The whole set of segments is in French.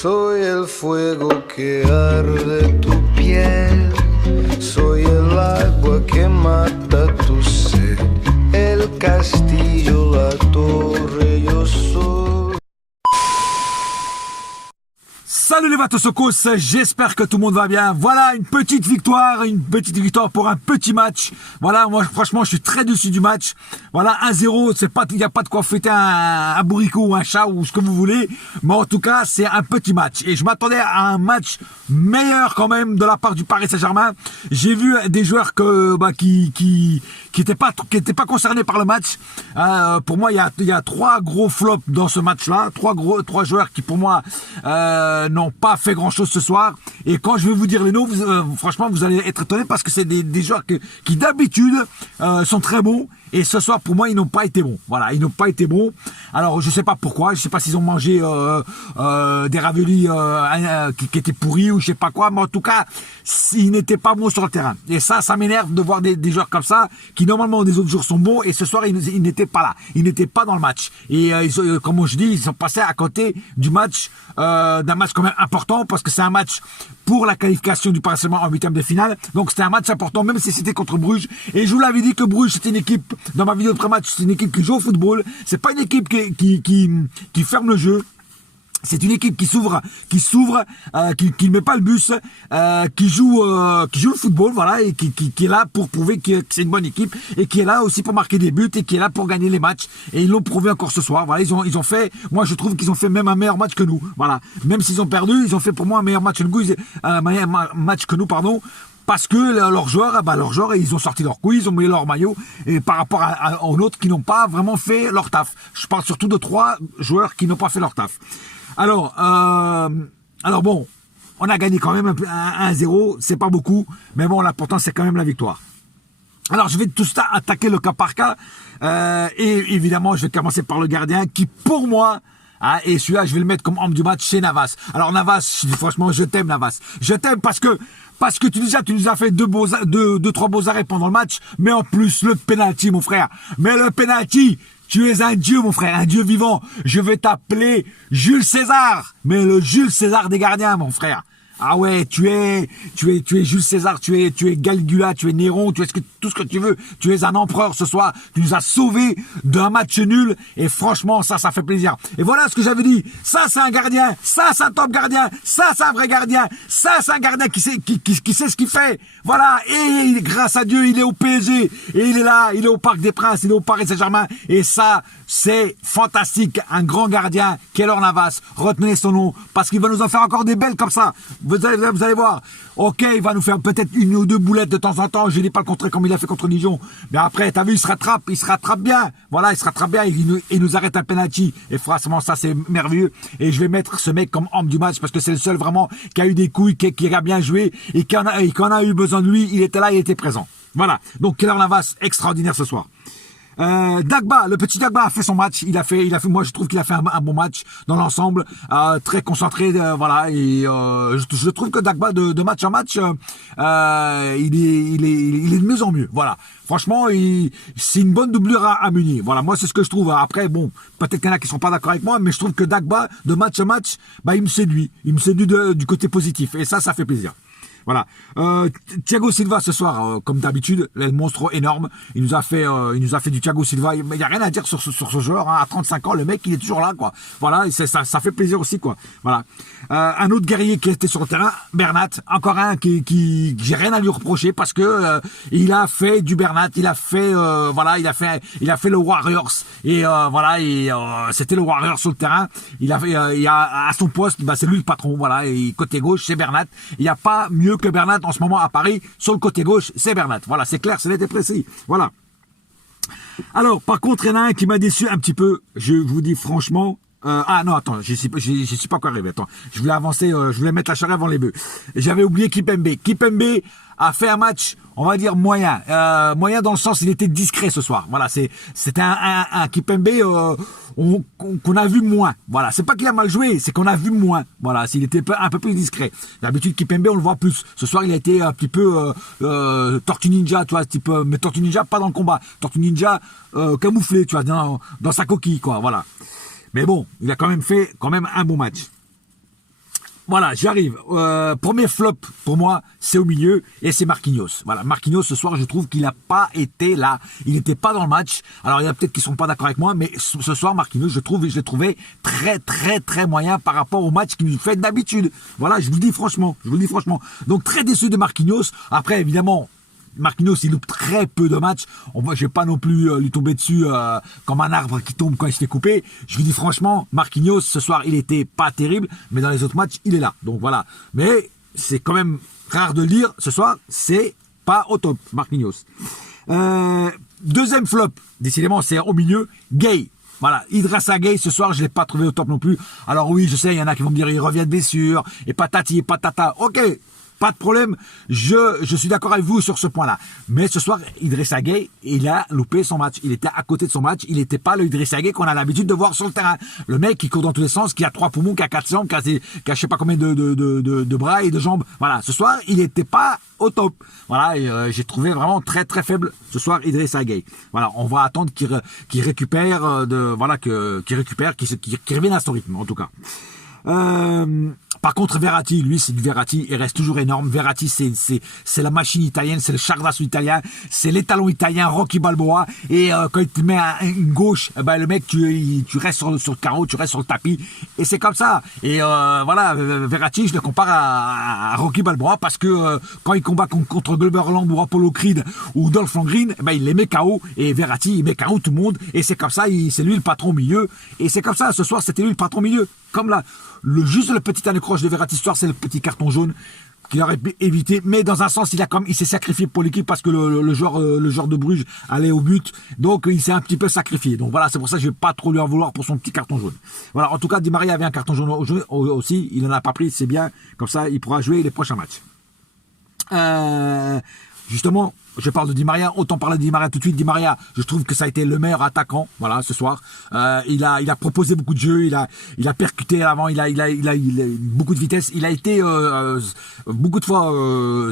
Soy el fuego que arde tu piel, soy el agua que mata tu sed, el castillo, la torre, yo soy. Salut les Vatosokos, j'espère que tout le monde va bien. Voilà une petite victoire pour un petit match. Voilà, moi franchement je suis très déçu du match. Voilà, 1-0, il n'y a pas de quoi fêter un bourricot ou un chat ou ce que vous voulez. Mais en tout cas, c'est un petit match. Et je m'attendais à un match meilleur quand même de la part du Paris Saint-Germain. J'ai vu des joueurs qui étaient pas concernés par le match. Pour moi, il y a trois gros flops dans ce match-là. Trois joueurs qui pour moi n'ont pas fait grand-chose ce soir. Et quand je vais vous dire les noms, franchement, vous allez être étonnés parce que c'est des joueurs qui d'habitude sont très bons. Et ce soir, pour moi, ils n'ont pas été bons. Voilà, ils n'ont pas été bons. Alors, je sais pas pourquoi. Je sais pas s'ils ont mangé des raviolis qui étaient pourris ou je sais pas quoi. Mais en tout cas, ils n'étaient pas bons sur le terrain. Et ça m'énerve de voir des joueurs comme ça qui normalement des autres jours sont bons. Et ce soir, ils n'étaient pas là. Ils n'étaient pas dans le match. Et comme je dis, ils sont passés à côté du match, d'un match quand même important parce que c'est un match pour la qualification du Paris Saint-Germain en huitième de finale. Donc c'était un match important, même si c'était contre Bruges. Et je vous l'avais dit que Bruges, c'était une équipe, dans ma vidéo de pré-match, c'est une équipe qui joue au football. C'est pas une équipe qui ferme le jeu. C'est une équipe qui s'ouvre, qui ne met pas le bus, qui joue le football, voilà, et qui est là pour prouver que c'est une bonne équipe et qui est là aussi pour marquer des buts et qui est là pour gagner les matchs. Et ils l'ont prouvé encore ce soir. Voilà, ils ont fait, moi je trouve qu'ils ont fait même un meilleur match que nous. Voilà, même s'ils ont perdu, ils ont fait pour moi un meilleur match que nous, pardon. Parce que leurs joueurs, ils ont sorti leur couilles, ils ont mis leur maillot, et par rapport aux autres qui n'ont pas vraiment fait leur taf. Je parle surtout de 3 joueurs qui n'ont pas fait leur taf. Alors bon, on a gagné quand même 1-0, c'est pas beaucoup, mais bon, l'important c'est quand même la victoire. Alors je vais tout ça attaquer le cas par cas, et évidemment je vais commencer par le gardien qui pour moi, et celui-là je vais le mettre comme homme du match, c'est Navas. Alors Navas, franchement je t'aime Navas, je t'aime parce que tu nous as fait deux, trois beaux arrêts pendant le match, mais en plus le penalty mon frère, mais le penalty. Tu es un dieu, mon frère, un dieu vivant. Je vais t'appeler Jules César. Mais le Jules César des gardiens, mon frère. Ah ouais, tu es Jules César, tu es Galgula, tu es Néron, tu es tout ce que tu veux. Tu es un empereur ce soir. Tu nous as sauvés d'un match nul. Et franchement, ça fait plaisir. Et voilà ce que j'avais dit. Ça, c'est un gardien. Ça, c'est un top gardien. Ça, c'est un vrai gardien. Ça, c'est un gardien qui sait ce qu'il fait. Voilà. Et grâce à Dieu, il est au PSG. Et il est là. Il est au Parc des Princes. Il est au Paris Saint-Germain. Et ça, c'est fantastique. Un grand gardien. Keylor Navas. Retenez son nom. Parce qu'il va nous en faire encore des belles comme ça. Vous allez voir. Ok, il va nous faire peut-être 1 ou 2 boulettes de temps en temps. Je n'ai pas le contraire comme il a fait contre Dijon. Mais après, t'as vu, il se rattrape bien. Voilà, il se rattrape bien. Il nous arrête un penalty. Et franchement, ça, c'est merveilleux. Et je vais mettre ce mec comme homme du match parce que c'est le seul vraiment qui a eu des couilles, qui a bien joué et quand on a eu besoin de lui, il était là, il était présent. Voilà. Donc, Keylor Navas, extraordinaire ce soir. Dagba, le petit Dagba a fait son match. Il a fait, moi je trouve qu'il a fait un bon match dans l'ensemble, très concentré, voilà. Et je trouve que Dagba de match en match, il est de mieux en mieux. Voilà. Franchement, c'est une bonne doublure à Meunier. Voilà, moi c'est ce que je trouve. Après, bon, peut-être qu'il y en a qui sont pas d'accord avec moi, mais je trouve que Dagba de match en match, il me séduit. Il me séduit du côté positif. Et ça fait plaisir. Voilà. Thiago Silva ce soir, comme d'habitude, le monstre énorme. Il nous a fait du Thiago Silva. Il y a rien à dire sur ce joueur. Hein. À 35 ans, le mec, il est toujours là, quoi. Voilà. Et ça fait plaisir aussi, quoi. Voilà. Un autre guerrier qui était sur le terrain, Bernat. Encore un qui j'ai rien à lui reprocher parce que il a fait du Bernat. Il a fait le Warriors. Et voilà. Et c'était le Warriors sur le terrain. Il y a à son poste, c'est lui le patron. Voilà. Et côté gauche, c'est Bernat. Il n'y a pas mieux que Bernat en ce moment à Paris. Sur le côté gauche, c'est Bernat. Voilà, c'est clair, c'est net et précis. Voilà. Alors, par contre, il y en a un qui m'a déçu un petit peu. Je vous dis franchement. Non, attends, je suis pas encore arrivé. Attends, je voulais avancer, je voulais mettre la charrue avant les bœufs. J'avais oublié Kipembe. Kipembe a fait un match, on va dire moyen. Moyen dans le sens, il était discret ce soir. Voilà, c'était un Kipembe qu'on a vu moins. Voilà, c'est pas qu'il a mal joué, c'est qu'on a vu moins. Voilà, s'il était un peu plus discret. D'habitude, Kipembe, on le voit plus. Ce soir, il a été un petit peu Tortue Ninja, tu vois, mais Tortue Ninja pas dans le combat. Tortue Ninja camouflé, tu vois, dans sa coquille, quoi. Voilà. Mais bon, il a quand même fait un bon match. Voilà, j'y arrive. Premier flop pour moi, c'est au milieu et c'est Marquinhos. Voilà, Marquinhos ce soir, je trouve qu'il n'a pas été là. Il n'était pas dans le match. Alors il y a peut-être qui sont pas d'accord avec moi, mais ce soir Marquinhos, je l'ai trouvé très moyen par rapport au match qu'il nous fait d'habitude. Voilà, je vous le dis franchement. Donc très déçu de Marquinhos. Après évidemment, Marquinhos, il loupe très peu de matchs. Je vais pas non plus lui tomber dessus comme un arbre qui tombe quand il se fait couper. Je vous dis franchement, Marquinhos, ce soir, il était pas terrible, mais dans les autres matchs, il est là. Donc voilà. Mais c'est quand même rare de le dire. Ce soir, c'est pas au top, Marquinhos. Deuxième flop, décidément, c'est au milieu, Gay. Voilà, Idrissa Gueye, ce soir, je l'ai pas trouvé au top non plus. Alors oui, je sais, il y en a qui vont me dire, il revient de blessure, et patati et patata. Ok, pas de problème, je suis d'accord avec vous sur ce point-là. Mais ce soir, Idrissa Gueye, il a loupé son match. Il était à côté de son match. Il n'était pas le Idrissa Gueye qu'on a l'habitude de voir sur le terrain. Le mec qui court dans tous les sens, qui a 3 poumons, qui a 4 jambes, qui a je sais pas combien de bras et de jambes. Voilà, ce soir, il n'était pas au top. Voilà, et, j'ai trouvé vraiment très faible ce soir Idrissa Gueye. Voilà, on va attendre qu'il récupère qu'il revienne à son rythme en tout cas. Par contre, Verratti, lui, c'est du Verratti, il reste toujours énorme. Verratti, c'est la machine italienne, c'est le Chardasso italien, c'est l'étalon italien, Rocky Balboa. Et quand il te met une gauche, le mec, tu restes sur le carreau, tu restes sur le tapis. Et c'est comme ça. Et voilà, Verratti, je le compare à Rocky Balboa parce que quand il combat contre Gulberland ou Apollo Creed ou Dolph Lundgren, il les met KO. Et Verratti, il met KO tout le monde. Et c'est comme ça, c'est lui le patron au milieu. Et c'est comme ça, ce soir, c'était lui le patron au milieu. Comme là, juste le petit accroche de Verratti ce soir, c'est le petit carton jaune qu'il aurait pu éviter. Mais dans un sens, il s'est sacrifié pour l'équipe parce que le joueur de Bruges allait au but. Donc, il s'est un petit peu sacrifié. Donc voilà, c'est pour ça que je vais pas trop lui en vouloir pour son petit carton jaune. Voilà, en tout cas, Di Maria avait un carton jaune aussi. Il en a pas pris, c'est bien. Comme ça, il pourra jouer les prochains matchs. Justement, je parle de Di Maria, autant parler de Di Maria tout de suite. Di Maria, je trouve que ça a été le meilleur attaquant, voilà, ce soir. Il a proposé beaucoup de jeux, il a percuté à l'avant, il a beaucoup de vitesse. Il a été beaucoup de fois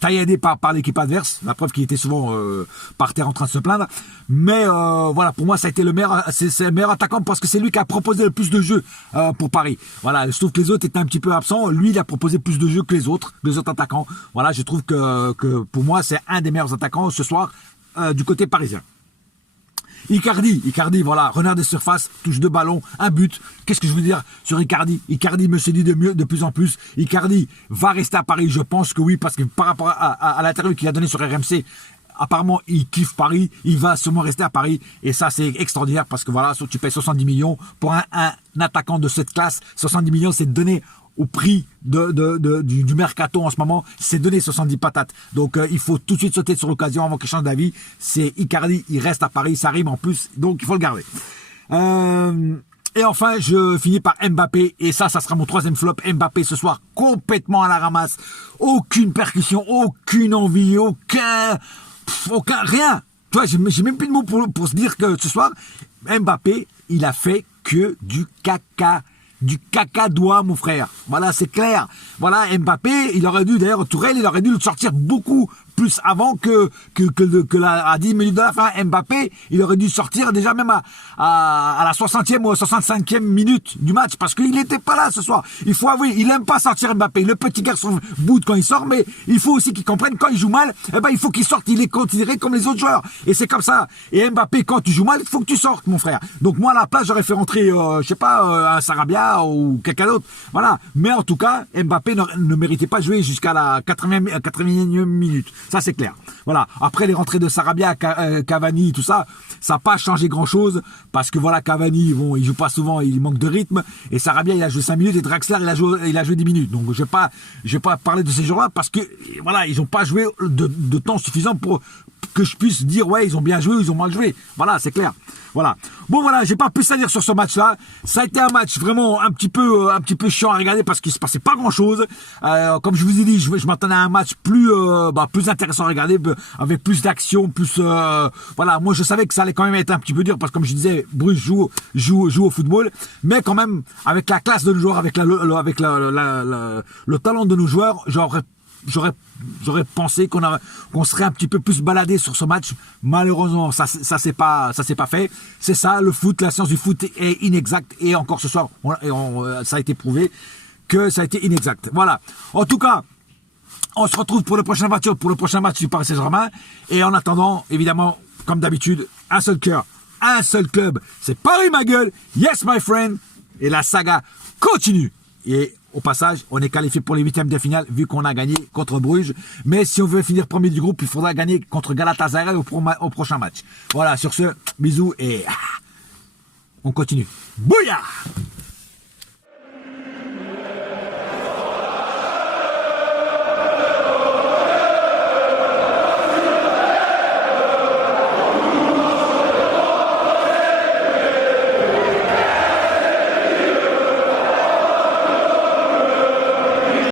tailladé par l'équipe adverse. La preuve qu'il était souvent par terre en train de se plaindre. Mais voilà, pour moi, ça a été c'est le meilleur attaquant parce que c'est lui qui a proposé le plus de jeux pour Paris. Voilà, je trouve que les autres étaient un petit peu absents. Lui, il a proposé plus de jeux que les autres attaquants. Voilà, je trouve que pour moi, c'est un des meilleurs attaquants ce soir du côté parisien. Icardi, voilà, renard des surfaces, touche 2 ballons, un but. Qu'est-ce que je veux dire sur Icardi? Icardi me séduit de plus en plus. Icardi va rester à Paris, je pense que oui, parce que par rapport à l'interview qu'il a donné sur RMC, apparemment, il kiffe Paris, il va sûrement rester à Paris, et ça, c'est extraordinaire, parce que voilà, tu payes 70 millions pour un attaquant de cette classe. 70 millions, c'est donné au prix du mercato en ce moment, c'est donné 70 patates. Donc il faut tout de suite sauter sur l'occasion avant qu'il change d'avis. C'est Icardi, il reste à Paris, ça rime en plus, donc il faut le garder. Et enfin, je finis par Mbappé, et ça sera mon 3e flop. Mbappé ce soir, complètement à la ramasse, aucune percussion, aucune envie, aucun rien. Tu vois, j'ai même plus de mots pour se dire que ce soir, Mbappé, il a fait que du caca. Du cacadois, mon frère. Voilà, c'est clair. Voilà, Mbappé, il aurait dû, d'ailleurs, Tourelle, il aurait dû le sortir beaucoup plus avant à 10 minutes de la fin. Mbappé, il aurait dû sortir déjà même à la 60e ou 65e minute du match parce qu'il n'était pas là ce soir. Il faut avouer, il aime pas sortir Mbappé. Le petit garçon boude quand il sort, mais il faut aussi qu'il comprenne quand il joue mal, il faut qu'il sorte. Il est considéré comme les autres joueurs. Et c'est comme ça. Et Mbappé, quand tu joues mal, il faut que tu sortes, mon frère. Donc moi, à la place, j'aurais fait rentrer, je sais pas, un Sarabia ou quelqu'un d'autre. Voilà. Mais en tout cas, Mbappé ne méritait pas jouer jusqu'à la 80e minute. Ça, c'est clair. Voilà. Après les rentrées de Sarabia, Cavani, tout ça, ça n'a pas changé grand-chose parce que voilà, Cavani, bon, il joue pas souvent, il manque de rythme. Et Sarabia, il a joué 5 minutes et Draxler, il a joué 10 minutes. Donc, je vais pas parler de ces joueurs-là parce que voilà, ils n'ont pas joué de temps suffisant pour que je puisse dire ouais, ils ont bien joué ou ils ont mal joué. Voilà, c'est clair. Voilà. Bon voilà, j'ai pas plus à dire sur ce match-là. Ça a été un match vraiment un petit peu chiant à regarder parce qu'il se passait pas grand-chose. Comme je vous ai dit, je m'attendais à un match plus intéressant à regarder, avec plus d'action, plus voilà. Moi, je savais que ça allait quand même être un petit peu dur parce que comme je disais, Bruges joue au football, mais quand même avec la classe de nos joueurs, avec le talent de nos joueurs, j'aurais pensé qu'on serait un petit peu plus baladé sur ce match. Malheureusement, ça s'est pas fait. C'est ça, le foot, la science du foot est inexacte et encore ce soir, ça a été prouvé que ça a été inexact. Voilà. En tout cas, on se retrouve pour le prochain voiture, pour le prochain match du Paris Saint-Germain. Et en attendant, évidemment, comme d'habitude, un seul cœur, un seul club. C'est Paris ma gueule. Yes my friend. Et la saga continue. Et au passage, on est qualifié pour les huitièmes de finale vu qu'on a gagné contre Bruges. Mais si on veut finir premier du groupe, il faudra gagner contre Galatasaray au prochain match. Voilà, sur ce, bisous et on continue. Bouya!